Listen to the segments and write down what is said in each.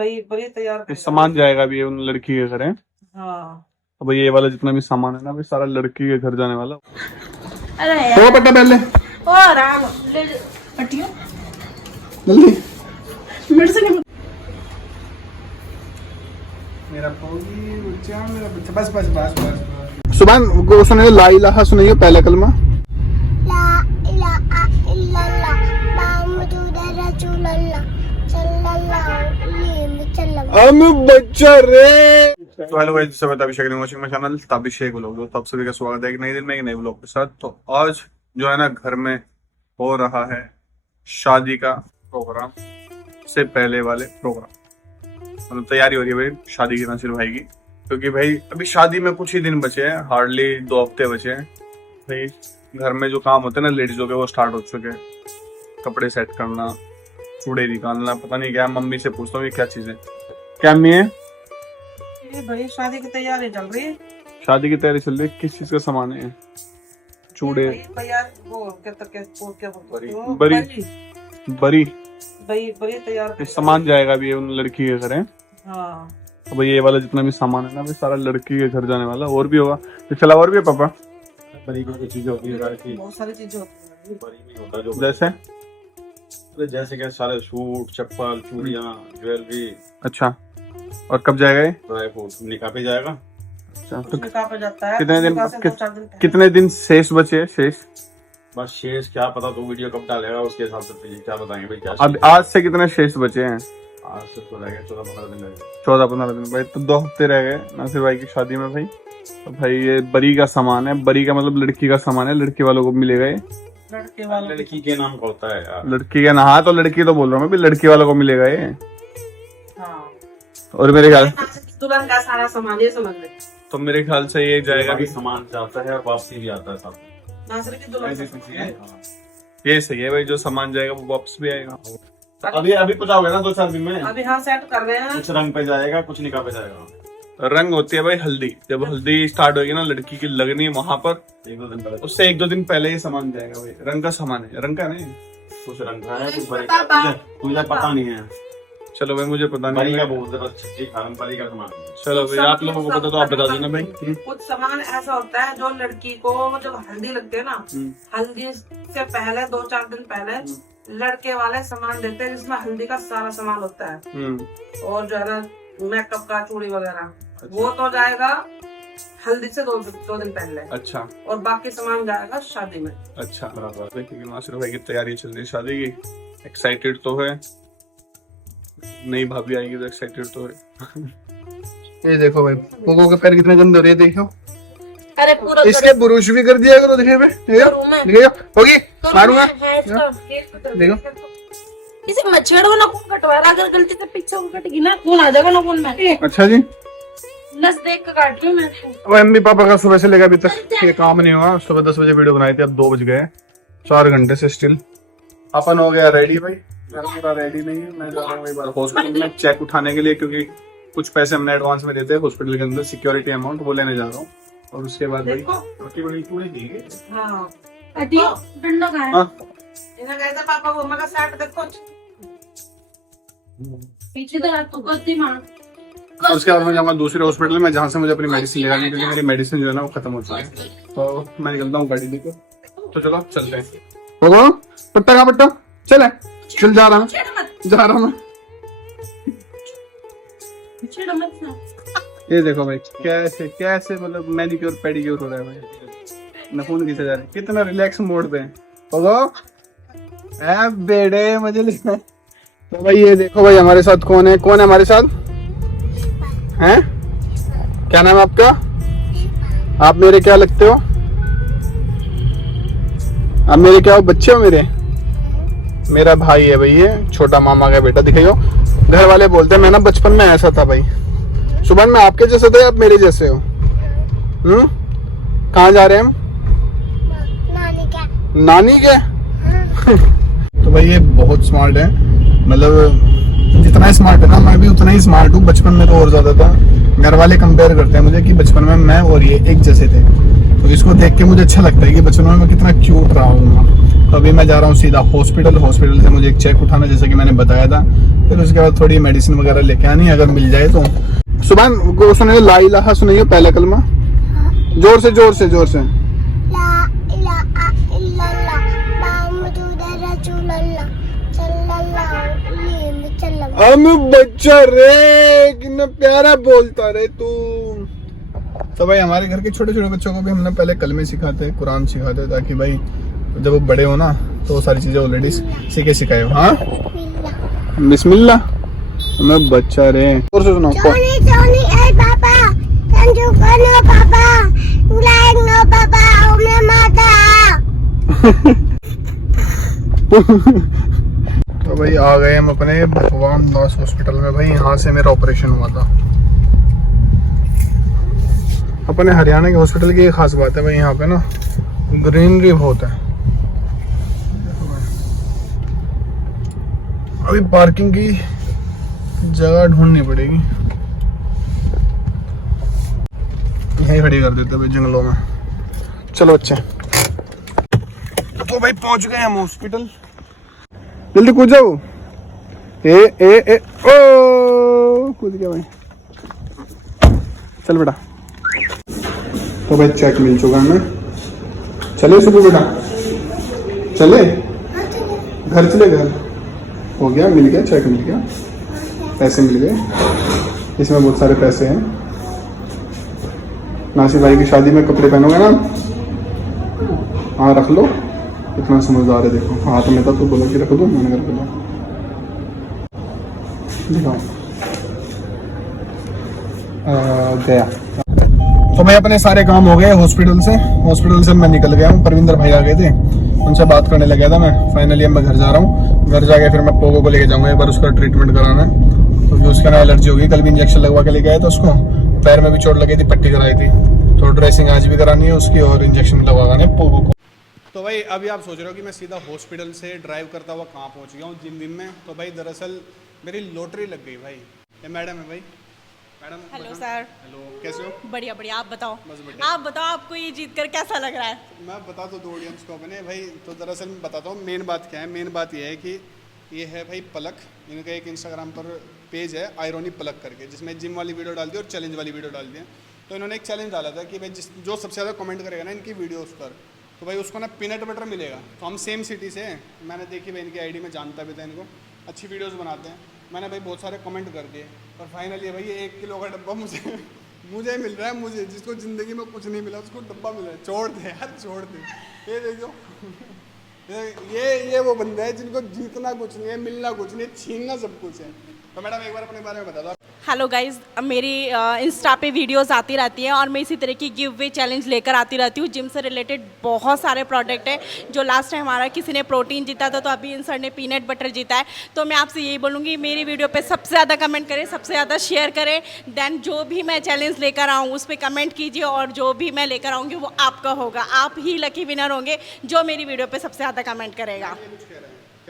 भाई बड़ी तैयार ये सामान जाएगा अभी उन लड़की के घर है। हाँ अब ये वाला जितना भी सामान है ना अभी सारा लड़की के घर जाने वाला। अरे हो यार पट्टा पहले ओ आराम ले पटियो जल्दी। मेरे से नहीं मेरा पोगी बच्चा मेरा बच्चा बस बस बस बस सुबह को सुनिए ला इलाहा सुनिए पहला कलमा। ला इलाहा इल्लल्लाह मुहम्मदुर रसूलुल्लाह सल्लल्लाहु अलैहि वसल्लम। हम बच्चा रे। तो हेलो गाइस, सब ताबिश है वाचिंग माय चैनल ताबिश है व्लॉग। तो आप सभी का स्वागत है एक नए दिन में एक नए व्लॉग के साथ। तो आज जो है ना घर में हो रहा है शादी का प्रोग्राम से पहले वाले प्रोग्राम, मतलब तैयारी हो रही है भाई शादी की नासिर भाई की, क्योंकि भाई अभी शादी में कुछ ही दिन बचे हैं, हार्डली 2 हफ्ते बचे हैं। भाई घर में जो काम होते हैं ना लेडीजों के वो स्टार्ट हो चुके हैं। कपड़े सेट करना, चूड़े निकालना, पता नहीं क्या। मम्मी से पूछता हूँ ये क्या चीज है, क्या मम्मी है? ये भाई शादी की तैयारी चल रही है। शादी की तैयारी चल रही है, किस चीज का सामान है? चूड़े, तैयार वो क्या बरी भाई बड़ी तैयार ये सामान जाएगा अभी उन लड़की के घर है। हाँ अब ये वाला जितना भी सामान है ना अभी सारा लड़की के घर जाने वाला। और भी होगा तो चला, और भी है पापा। बड़ी कोई चीजें होती है, बहुत सारी चीजें होती हैं। बड़ी में होता है जो जैसे कि सारे सूट, चप्पल, चूड़ियां, ज्वेलरी। अच्छा, और कब जाएगा ये? ड्राई फ्रूट निकाह पे जाएगा। अच्छा, तो निकाह पे जाता है। कितने दिन निकाह से 2-4 दिन पहले। कितने दिन शेष बचे हैं? शेष बस शेष क्या पता, तो वीडियो कब डालेगा उसके हिसाब से क्या बताएंगे भाई। क्या अब आज से कितने शेष बचे हैं? आज से तो रहेगा 14-15 दिन रहेगा। 14-15 दिन भाई, तो 2 हफ्ते रह गए नासिर भाई की शादी में भाई। तो भाई ये बरी का सामान है, बरी का मतलब लड़की का सामान है, लड़की वालों को मिलेगा ये। लड़के वालों को। लड़की के नाम का होता है यार। लड़की का नहा तो लड़की तो बोल रहा हूँ मैं भी, लड़की वालों को मिलेगा ये। हाँ और मेरे ख्याल दुल्हन का सारा सामान ये समझ ले। तो मेरे ख्याल से ये जाएगा भी सामान जाता है और वापसी भी आता है साथ में। नासिर की दुल्हन का सामान। ये सही है भाई, जो सामान जाएगा वो वापस भी आएगा। अभी कुछ आओगे ना 2-4 दिन में। अभी हाँ सेट कर रहे हैं। कुछ रंग पे जाएगा, कुछ निकाह पे जाएगा। रंग होती है भाई हल्दी, जब हल्दी स्टार्ट होगी ना लड़की की लगनी वहां पर 1-2 दिन पहले उससे 1-2 दिन पहले ये सामान जाएगा भाई। रंग का सामान है, रंग का नहीं। कुछ रंग का है, कुछ बड़ी का तुझे पता नहीं है। चलो भाई मुझे पता बड़ी नहीं का है। बहुत अच्छी पारंपरिक का सामान है। चलो भाई आप लोगों को पता तो आप बता देना भाई। कुछ सामान ऐसा होता है जो लड़की को जब हल्दी लगती है ना, हल्दी से पहले 2-4 दिन पहले लड़के वाले सामान देते हैं, जिसमें हल्दी का सारा सामान होता है। और जो है ना मेकअप का, चूड़ी वगैरह, वो तो जाएगा हल्दी से 2 दिन पहले। अच्छा, और बाकी सामान जाएगा शादी में। अच्छा बराबर। देखिए नासिर भाई की तैयारी चल रही है शादी की। एक्साइटेड तो है, नई भाभी आएगी तो एक्साइटेड तो है। ये देखो भाई पोगो के पैर कितने गंदे हो रहे हैं, देखो। अरे पूरा इसके बुरुश भी कर दिया करो, देखिए देखिए होगी मारूंगा देखो। इसे मच्छर को ना कौन कटवाएगा, अगर गलती से पीछे को कटेगी ना कौन आ जाएगा ना कौन मैं। अच्छा जी, नस देख के काट रही हूं मैं। अब मम्मी पापा का सुबह से लेकर अभी तक ये काम नहीं हुआ। सुबह 10 बजे वीडियो बनाई थी, अब 2 बज गए, 4 घंटे से स्टिल। अपन हो गया रेडी भाई, मैं पूरा रेडी नहीं है। मैं जा रहा हूँ एक बार हॉस्पिटल में चेक उठाने के लिए, क्योंकि कुछ पैसे हमने एडवांस में देते हैं हॉस्पिटल के अंदर, सिक्योरिटी अमाउंट वो लेने जा रहा हूँ। और उसके बाद भाई रोटी बड़ी पूरी देंगे। हाँ हटियो डंडा कहां है? इन्हें कहते पापा वो मगर सेट देखो। पीछे तो हाथ तो गलती मार। और उसके बाद मैं जाऊंगा दूसरे हॉस्पिटल में जहाँ से मुझे अपनी मेडिसिन लेनी है, क्योंकि मेरी मेडिसिन जो है ना वो खत्म हो चुकी है। तो मैं निकलता हूँ गाड़ी लेकर। तो चलो चलते हैं। पट्टा का पट्टा चले, चल जा रहा हूँ मैं। छेड़ मत ना। ये देखो भाई कैसे कैसे मतलब मैनिक्योर पेडिक्योर हो रहा है भाई। नखून खींचे जा रहे हैं, कितना रिलैक्स मोड पे है बेड़े, मजे ले। तो भाई ये देखो भाई हमारे साथ कौन है हमारे साथ हैं? क्या नाम है आपका? आप मेरे क्या लगते हो? आप मेरे क्या हो? बच्चे हो मेरे? मेरा भाई है भाई, ये छोटा मामा का बेटा। दिखाइयो, घर वाले बोलते हैं मैं ना बचपन में ऐसा था भाई। सुबह में आपके जैसे थे, आप मेरे जैसे हो। कहाँ जा रहे हैं हम? नानी के। तो भाई ये बहुत स्मार्ट है, मतलब जितना स्मार्ट है ना मैं भी उतना ही स्मार्ट हूँ। बचपन में तो और ज्यादा था। घर वाले कंपेयर करते हैं मुझे कि बचपन में मैं और ये एक जैसे थे। तो इसको देख के मुझे अच्छा लगता है कि बचपन में मैं कितना क्यूट रहा हूँ। तो अभी मैं जा रहा हूँ सीधा हॉस्पिटल से मुझे एक चेक उठाना, जैसे कि मैंने बताया था। फिर उसके बाद थोड़ी मेडिसिन वगैरह लेके आनी अगर मिल जाए तो। सुबह को सुनिए ला इलाहा सुनिए पहला कलमा जोर से जोर से जोर से। ला इलाहा इल्लल्लाह मुहम्मदुर रसूलुल्लाह सल्लल्लाहु अलैहि वसल्लम। हम बच्चा रे कितना प्यारा बोलता रे तू। तो भाई हमारे घर के छोटे छोटे बच्चों को भी हमने पहले कलमे सिखाते हैं, कुरान सिखाते हैं, ताकि भाई जब वो बड़े हो ना तो वो सारी चीजें ऑलरेडी सीखे सिखाए हो। हाँ बिस्मिल्लाह। मैं बच्चा रे और से सुनाओ। Johnny, Johnny, hey Papa, can you go no Papa? Like no Papa, मैं माता। तो भाई आ गए हम अपने भगवान दास हॉस्पिटल में। भाई यहाँ से मेरा ऑपरेशन हुआ था। अपने हरियाणा के हॉस्पिटल की एक खास बात है भाई, यहाँ पे ना ग्रीनरी बहुत है। अभी पार्किंग की जगह ढूंढनी पड़ेगी, यहीं खड़ी कर देते भाई जंगलों में। चलो अच्छा तो भाई पहुंच गए हम हॉस्पिटल। जल्दी कूद जाओ। ए ओ कूद गया भाई। चल बेटा। तो भाई चेक मिल चुका हमें। चले सुबह बेटा चले घर चले घर हो गया, मिल गया चेक मिल गया, पैसे मिल गए। इसमें बहुत सारे पैसे हैं। नासिर भाई की शादी में कपड़े पहनोगे ना? हाँ रख लो। इतना समझदार है देखो, हाथ में था तो बोला कि रख दो, मैंने रख दो। दिखाओ गया। तो भाई अपने सारे काम हो गए हॉस्पिटल से मैं निकल गया हूँ। परविंदर भाई आ गए थे, उनसे बात करने लगा था मैं। फाइनली अब मैं घर जा रहा हूँ। घर जाके फिर मैं पोगो को लेके जाऊंगा, एक बार उसका ट्रीटमेंट कराना है क्योंकि उसके ना एलर्जी होगी। कल भी इंजेक्शन लगवा के लेके आया था उसको, पैर में भी चोट लगी थी, पट्टी कराई थी, तो ड्रेसिंग आज भी करानी है उसकी और इंजेक्शन लगवाना है पोगो को। तो भाई अभी आप सोच रहे हो कि मैं सीधा हॉस्पिटल से ड्राइव करता हुआ कहाँ पहुँच गया हूँ, जिम में। तो भाई दरअसल मेरी लॉटरी लग गई भाई। ये मैडम है भाई। Madam hello sir. हेलो, कैसे हो? बढ़िया बढ़िया, आप बताओ। बस बढ़िया। आप बताओ, आपको ये जीत कर कैसा लग रहा है? मैं बता तो दो ऑडियंस को अपने भाई। तो दरअसल मैं बताता हूँ मेन बात क्या है। मेन बात ये है कि ये है भाई पलक, इनका एक इंस्टाग्राम पर पेज है आयरनी पलक करके, जिसमें जिम वाली वीडियो डाल दी और चैलेंज वाली वीडियो डाल दी है। तो इन्होंने एक चैलेंज डाला था कि भाई जो सबसे ज़्यादा कमेंट करेगा ना इनकी वीडियोज़ पर, तो भाई उसको ना पीनट बटर मिलेगा। तो हम सेम सिटी से हैं, मैंने देखी भाई इनकी आईडी में, जानता भी था इनको, अच्छी वीडियोज़ बनाते हैं। मैंने भाई बहुत सारे कमेंट कर दिए और फाइनली भाई 1 किलो का डब्बा मुझे मिल रहा है। मुझे जिसको ज़िंदगी में कुछ नहीं मिला उसको डब्बा मिल रहा है। छोड़ दे यार, छोड़ दे। ये देखो ये वो बंदे हैं जिनको जीतना कुछ नहीं है, मिलना कुछ नहीं है, छीनना सब कुछ है। तो मैडम एक बार अपने बारे में बता दो। हेलो गाइज, मेरी इंस्टा पे वीडियोस आती रहती हैं और मैं इसी तरह की गिव वे चैलेंज लेकर आती रहती हूँ। जिम से रिलेटेड बहुत सारे प्रोडक्ट हैं। जो लास्ट टाइम हमारा किसी ने प्रोटीन जीता था, तो अभी इन सर ने पीनट बटर जीता है। तो मैं आपसे यही बोलूँगी, मेरी वीडियो पे सबसे ज़्यादा कमेंट करें, सबसे ज़्यादा शेयर करें। देन जो भी मैं चैलेंज लेकर आऊँ उस पर कमेंट कीजिए और जो भी मैं लेकर आऊँगी वो आपका होगा। आप ही लकी विनर होंगे जो मेरी वीडियो पर सबसे ज़्यादा कमेंट करेगा।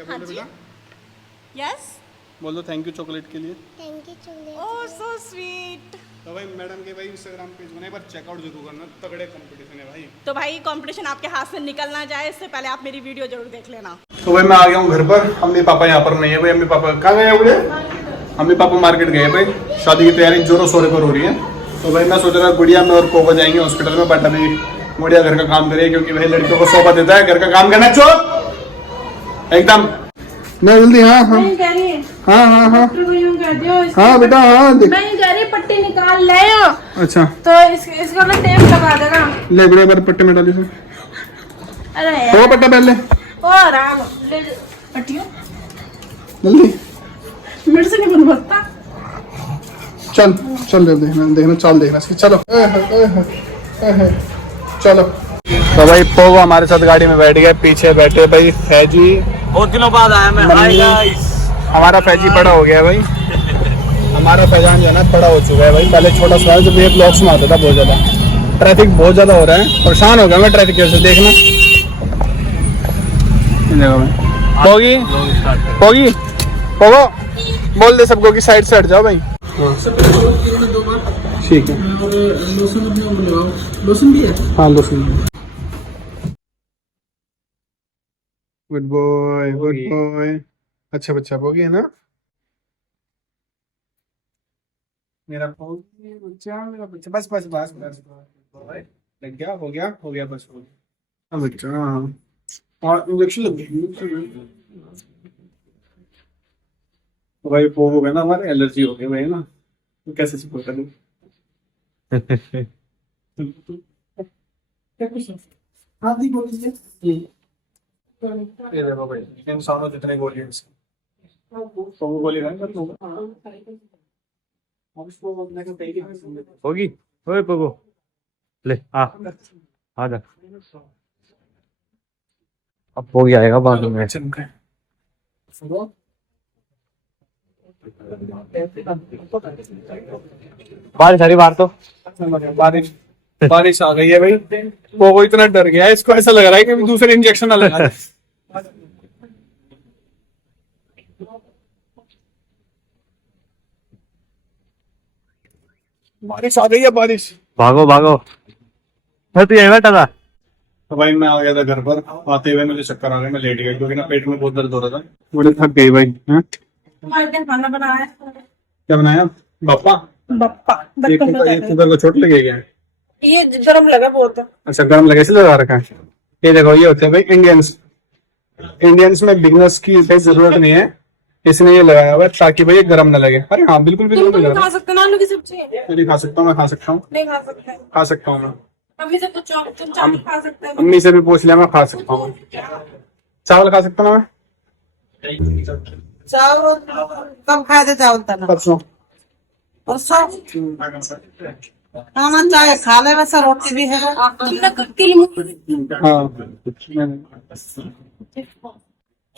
हाँ जी, यस, बोल दो थैंक यू चॉकलेट के लिए। Thank you chocolate. Oh so sweet. तो भाई मैडम के भाई इंस्टाग्राम पेज में एक बार चेकआउट जरूर करना, तगड़े कंपटीशन है भाई। तो भाई कंपटीशन आपके हाथ से निकल ना जाए, इससे पहले आप मेरी वीडियो जरूर देख लेना। तो भाई मैं आ गया हूँ घर पर। अम्मी पापा यहाँ पर नहीं है भाई। अम्मी पापा कहाँ गए हुए? अम्मी पापा मार्केट गए भाई। शादी की तैयारी जोरों शोरों पर हो रही है। तो भाई मैं सोच रहा गुड़िया में और कोको जाएंगे हॉस्पिटल में, बट अभी गुड़िया घर का काम करे क्योंकि भाई लड़कियों को सौंपा देता है घर का काम करना। चुप एकदम नहीं, जल्दी। हाँ हाँ हाँ हाँ हाँ हाँ बेटा हाँ देख। मैं कह रही पट्टी निकाल ले। अच्छा तो इसको ना टेप लगा देगा। ले गुड़िया बार पट्टे में डाली से। अरे वो पट्टा पहले ओ राम ले पट्टियों जल्दी। मेरे से नहीं बन सकता। चल चल देखना चाल देखना इसकी। चलो चलो। तो भाई पोगो हमारे साथ गाड़ी में बैठ गए, पीछे बैठे भाई फैजी। बहुत दिनों बाद आया मैं। Hi guys. हमारा फैजी बड़ा हो गया भाई। हमारा फैजान जो है ना बड़ा हो चुका है भाई। पहले छोटा सा जब ये ब्लॉक्स में आता था बहुत ज्यादा। ट्रैफिक बहुत ज्यादा हो रहा है, परेशान हो गया मैं ट्रैफिक से। देखना पोगी पोगी पोगो बोल दे सबको कि साइड से हट जाओ भाई। ठीक है, लोशन भी है। हाँ lotion. Good boy good boy. अच्छा बच्चा पोगी है ना। मेरा फोन, मेरा बच्चा, बस बस बस बस, लग गया, हो गया, हो गया, बस हो गया बच्चा। हाँ, और इंजेक्शन लग गई तो भाई, वो हो गया ना, हमारे एलर्जी हो गई भाई ना, तो कैसे सपोर्ट करूँ। ये देखो भाई, इंसानों जितने गोली हैं, तो वो गोली होगी। ओए पगो, ले आ जा, अब हो ही आएगा बाद में। बारिश आ रही बाहर तो, बारिश बारिश आ गई है भाई। वो इतना डर गया है, इसको ऐसा लग रहा है कि दूसरे इंजेक्शन ना लगा दे। बारिश आ गई है, बारिश। भागो भागो, तू यही बैठा था। तो भाई मैं आ गया था घर पर, आते हुए मुझे चक्कर आ गया, मैं लेट गया क्योंकि ना पेट में बहुत दर्द हो रहा था, बड़े थक गई भाई। हैं? खाना बनाया क्या बनाया? बप्पा। बप्पा एक कुकर को चोट लगी है। ये गरम लगा बहुत। अच्छा, गर्म लगे इसलिए लगा रखा है। ये देखो, ये होते हैं भाई इंडियंस। इंडियंस में बिगनर्स की जरूरत नहीं है, इसने ये लगाया हुआ है ताकि भाई ये गर्म न लगे। अरे हाँ, बिल्कुल भी गर्म नहीं लग खा सकते ना आलू की सब्जी? नहीं खा सकता हूँ, मैं खा सकता हूँ, नहीं खा सकते। खा सकता हूँ मैं। मम्मी से पूछो, तुम चावल खा सकते हो? अम्मी से भी पूछ लिया, मैं खा सकता हूँ, चावल खा सकता हूँ मैं। चावल कब खाए थे? चावल तना परसों। परसों खाना चाहे खा ले, वैसा रोटी भी है। तुमने हाँ,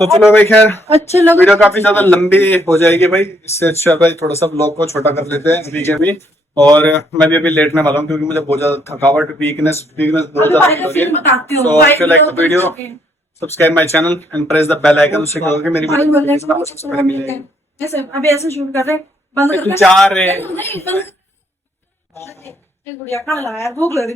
तो चलो भाई, खैर अच्छे लगे। वीडियो काफी ज्यादा लंबी हो जाएगी भाई, इससे अच्छा भाई थोड़ा सा ब्लॉग को छोटा कर लेते हैं अभी के भी। और मैं भी अभी लेटने वाला हूँ क्योंकि मुझे बहुत ज्यादा थकावट, वीकनेस बहुत ज्यादा हो रही है। So if you like the video, subscribe my channel and press the bell icon, उससे क्या होगा कि मेरी वीडियो जैसे अभी ऐसे शूट कर रहे, बंद कर जा रहे। गुड़िया खा ला यार, भूख लग रही।